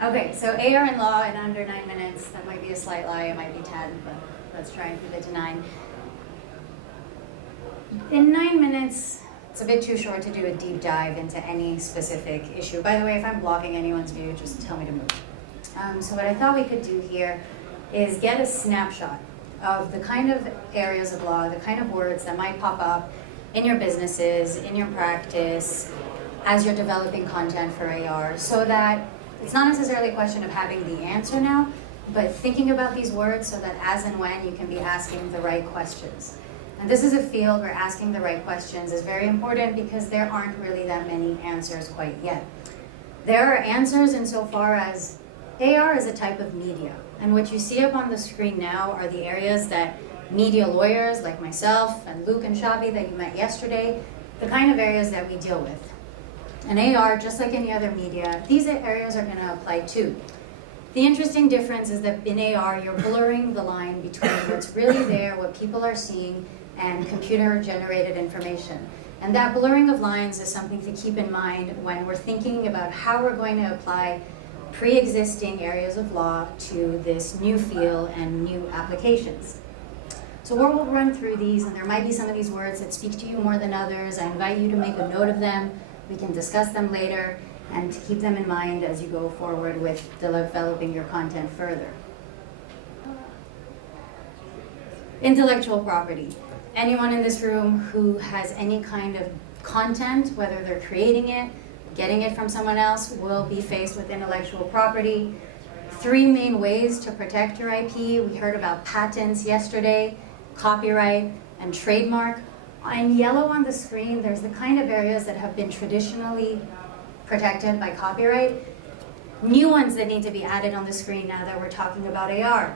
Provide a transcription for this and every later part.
Okay, so AR in law in under 9 minutes. That might be a slight lie, it might be 10, but let's try and keep it to 9. In 9 minutes, it's a bit too short to do a deep dive into any specific issue. By the way, if I'm blocking anyone's view, just tell me to move. So what I thought we could do here is get a snapshot of the kind of areas of law, the kind of words that might pop up in your businesses, in your practice, as you're developing content for AR, so that it's not necessarily a question of having the answer now, but thinking about these words so that as and when you can be asking the right questions. And this is a field where asking the right questions is very important because there aren't really that many answers quite yet. There are answers insofar as AR is a type of media. And what you see up on the screen now are the areas that media lawyers like myself and Luke and Shabi that you met yesterday, the kind of areas that we deal with. And AR, just like any other media, these areas are going to apply too. The interesting difference is that in AR, you're blurring the line between what's really there, what people are seeing, and computer-generated information. And that blurring of lines is something to keep in mind when we're thinking about how we're going to apply pre-existing areas of law to this new field and new applications. So we'll run through these, and there might be some of these words that speak to you more than others. I invite you to make a note of them. We can discuss them later, and to keep them in mind as you go forward with developing your content further. Intellectual property. Anyone in this room who has any kind of content, whether they're creating it, getting it from someone else, will be faced with intellectual property. 3 main ways to protect your IP. We heard about patents yesterday, copyright, and trademark. In yellow on the screen, there's the kind of areas that have been traditionally protected by copyright. New ones that need to be added on the screen now that we're talking about AR.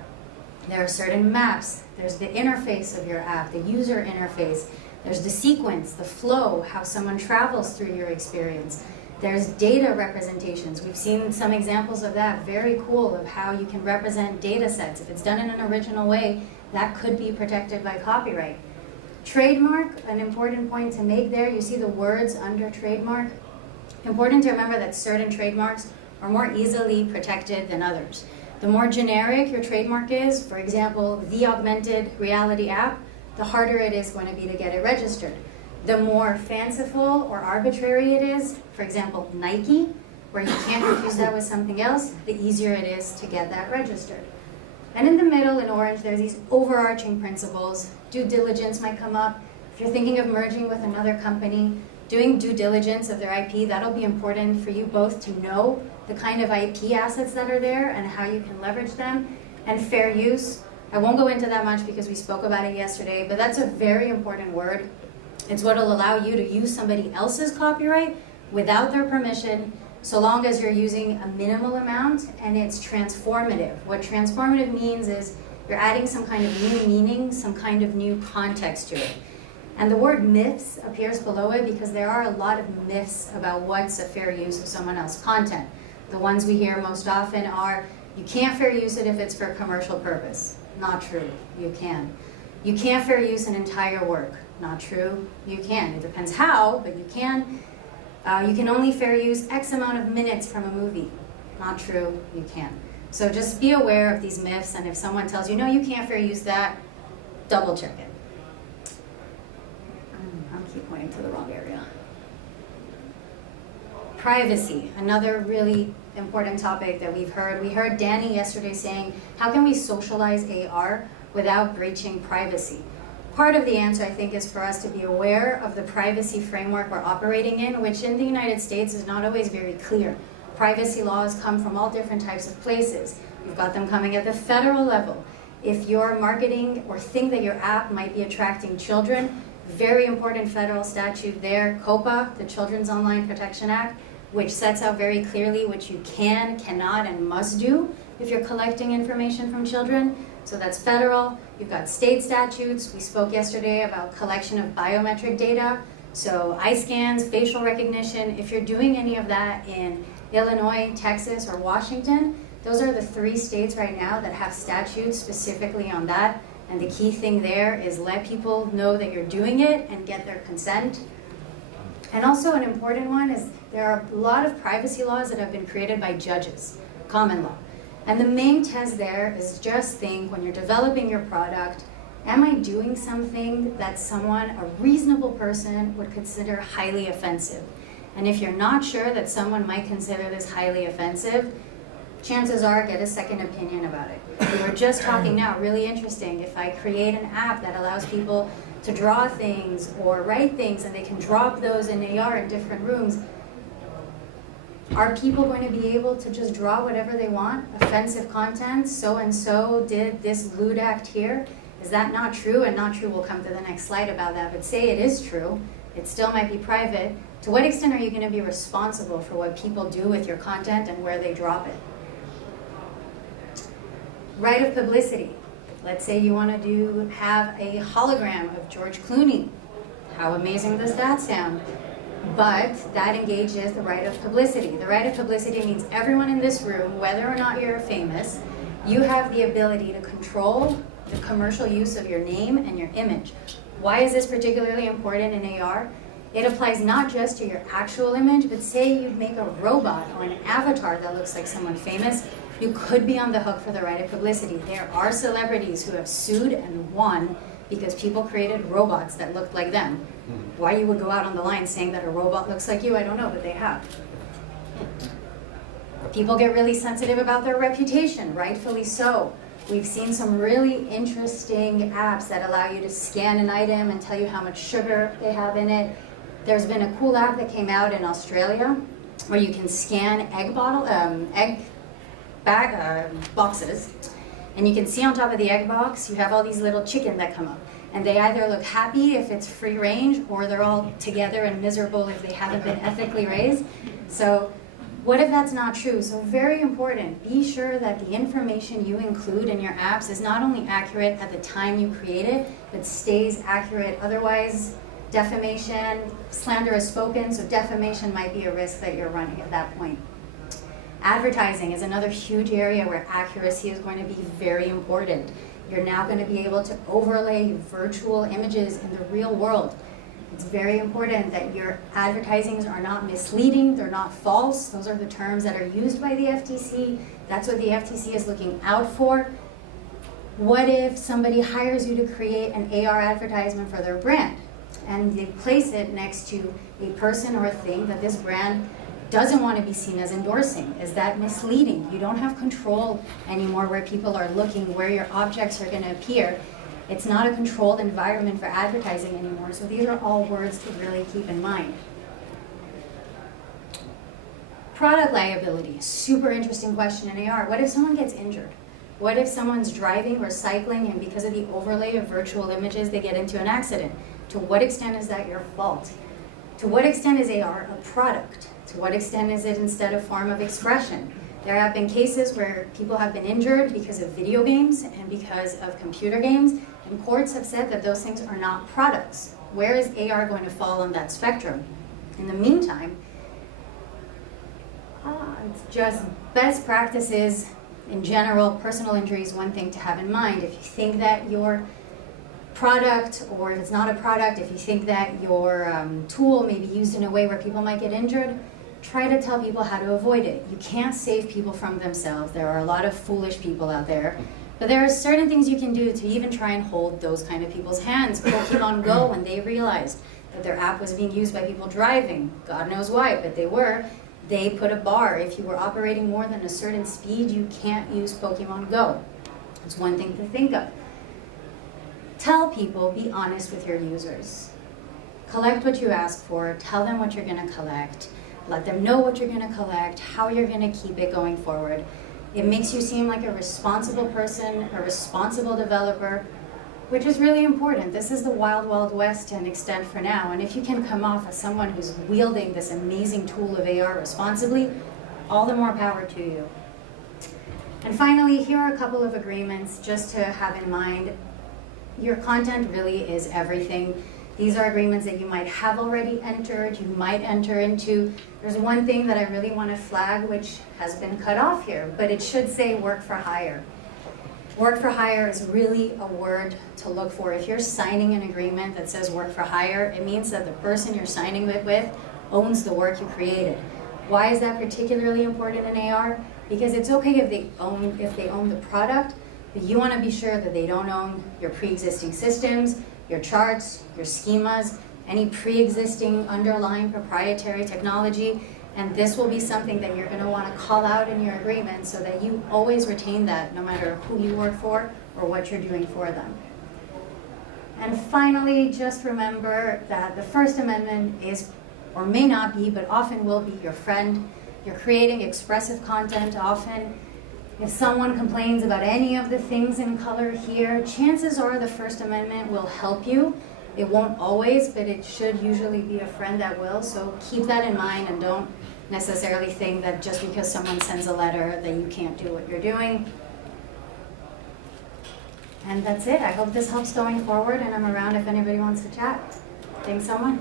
There are certain maps. There's the interface of your app, the user interface. There's the sequence, the flow, how someone travels through your experience. There's data representations. We've seen some examples of that, very cool, of how you can represent data sets. If it's done in an original way, that could be protected by copyright. Trademark, an important point to make there, you see the words under trademark. Important to remember that certain trademarks are more easily protected than others. The more generic your trademark is, for example, the Augmented Reality app, the harder it is going to be to get it registered. The more fanciful or arbitrary it is, for example, Nike, where you can't confuse that with something else, the easier it is to get that registered. And in the middle, in orange, there's these overarching principles. Due diligence might come up. If you're thinking of merging with another company, doing due diligence of their IP, that'll be important for you both to know the kind of IP assets that are there and how you can leverage them. And fair use. I won't go into that much because we spoke about it yesterday, but that's a very important word. It's what will allow you to use somebody else's copyright without their permission, so long as you're using a minimal amount and it's transformative. What transformative means is you're adding some kind of new meaning, some kind of new context to it. And the word myths appears below it because there are a lot of myths about what's a fair use of someone else's content. The ones we hear most often are, you can't fair use it if it's for commercial purpose. Not true, you can. You can't fair use an entire work. Not true, you can. It depends how, but you can. You can only fair use X amount of minutes from a movie. Not true, you can. So just be aware of these myths, and if someone tells you, no, you can't fair use that, double check it. I'll keep pointing to the wrong area. Privacy, another really important topic that we've heard. We heard Danny yesterday saying, how can we socialize AR without breaching privacy? Part of the answer, I think, is for us to be aware of the privacy framework we're operating in, which in the United States is not always very clear. Privacy laws come from all different types of places. You've got them coming at the federal level. If you're marketing or think that your app might be attracting children, very important federal statute there, COPA, the Children's Online Protection Act, which sets out very clearly what you can, cannot, and must do if you're collecting information from children. So that's federal. You've got state statutes. We spoke yesterday about collection of biometric data. So eye scans, facial recognition. If you're doing any of that in Illinois, Texas, or Washington, those are the 3 states right now that have statutes specifically on that. And the key thing there is let people know that you're doing it and get their consent. And also an important one is there are a lot of privacy laws that have been created by judges. common law. And the main test there is just think, when you're developing your product, am I doing something that someone, a reasonable person, would consider highly offensive? And if you're not sure that someone might consider this highly offensive, chances are get a second opinion about it. We were just talking now, really interesting, if I create an app that allows people to draw things or write things and they can drop those in AR in different rooms, are people going to be able to just draw whatever they want? Offensive content, so-and-so did this lewd act here. Is that not true? And not true, we'll come to the next slide about that, but say it is true, it still might be private. To what extent are you going to be responsible for what people do with your content and where they drop it? Right of publicity. Let's say you want to have a hologram of George Clooney. How amazing does that sound? But that engages the right of publicity. The right of publicity means everyone in this room, whether or not you're famous, you have the ability to control the commercial use of your name and your image. Why is this particularly important in AR? It applies not just to your actual image, but say you make a robot or an avatar that looks like someone famous, you could be on the hook for the right of publicity. There are celebrities who have sued and won because people created robots that looked like them. Why you would go out on the line saying that a robot looks like you, I don't know, but they have. People get really sensitive about their reputation, rightfully so. We've seen some really interesting apps that allow you to scan an item and tell you how much sugar they have in it. There's been a cool app that came out in Australia where you can scan egg boxes, and you can see on top of the egg box you have all these little chicken that come up, and they either look happy if it's free range, or they're all together and miserable if they haven't been ethically raised. So what if that's not true? So very important, be sure that the information you include in your apps is not only accurate at the time you create it, but stays accurate. Otherwise, defamation, slander is spoken, so defamation might be a risk that you're running at that point. Advertising is another huge area where accuracy is going to be very important. You're now going to be able to overlay virtual images in the real world. It's very important that your advertisings are not misleading, they're not false. Those are the terms that are used by the FTC. That's what the FTC is looking out for. What if somebody hires you to create an AR advertisement for their brand, and they place it next to a person or a thing that this brand doesn't want to be seen as endorsing? Is that misleading? You don't have control anymore where people are looking, where your objects are going to appear. It's not a controlled environment for advertising anymore. So these are all words to really keep in mind. Product liability, super interesting question in AR. What if someone gets injured? What if someone's driving or cycling and because of the overlay of virtual images they get into an accident? To what extent is that your fault? To what extent is AR a product? To what extent is it instead a form of expression? There have been cases where people have been injured because of video games and because of computer games, and courts have said that those things are not products. Where is AR going to fall on that spectrum? In the meantime, it's just best practices in general. Personal injury is one thing to have in mind. If you think that your product, or if it's not a product, if you think that your tool may be used in a way where people might get injured, try to tell people how to avoid it. You can't save people from themselves. There are a lot of foolish people out there. But there are certain things you can do to even try and hold those kind of people's hands. Pokemon Go, when they realized that their app was being used by people driving, God knows why, but they were, they put a bar. If you were operating more than a certain speed, you can't use Pokemon Go. It's one thing to think of. Tell people, be honest with your users. Collect what you ask for, tell them what you're going to collect. Let them know what you're going to collect, how you're going to keep it going forward. It makes you seem like a responsible person, a responsible developer, which is really important. This is the wild, wild west to an extent for now. And if you can come off as someone who's wielding this amazing tool of AR responsibly, all the more power to you. And finally, here are a couple of agreements just to have in mind. Your content really is everything. These are agreements that you might have already entered, you might enter into. There's one thing that I really want to flag, which has been cut off here, but it should say work for hire. Work for hire is really a word to look for. If you're signing an agreement that says work for hire, it means that the person you're signing it with owns the work you created. Why is that particularly important in AR? Because it's okay if they own the product, but you want to be sure that they don't own your pre-existing systems, your charts, your schemas, any pre-existing underlying proprietary technology. And this will be something that you're going to want to call out in your agreement so that you always retain that no matter who you work for or what you're doing for them. And finally, just remember that the First Amendment is, or may not be, but often will be your friend. You're creating expressive content often. If someone complains about any of the things in color here, chances are the First Amendment will help you. It won't always, but it should usually be a friend that will. So keep that in mind and don't necessarily think that just because someone sends a letter that you can't do what you're doing. And that's it. I hope this helps going forward, and I'm around if anybody wants to chat. Thanks so much.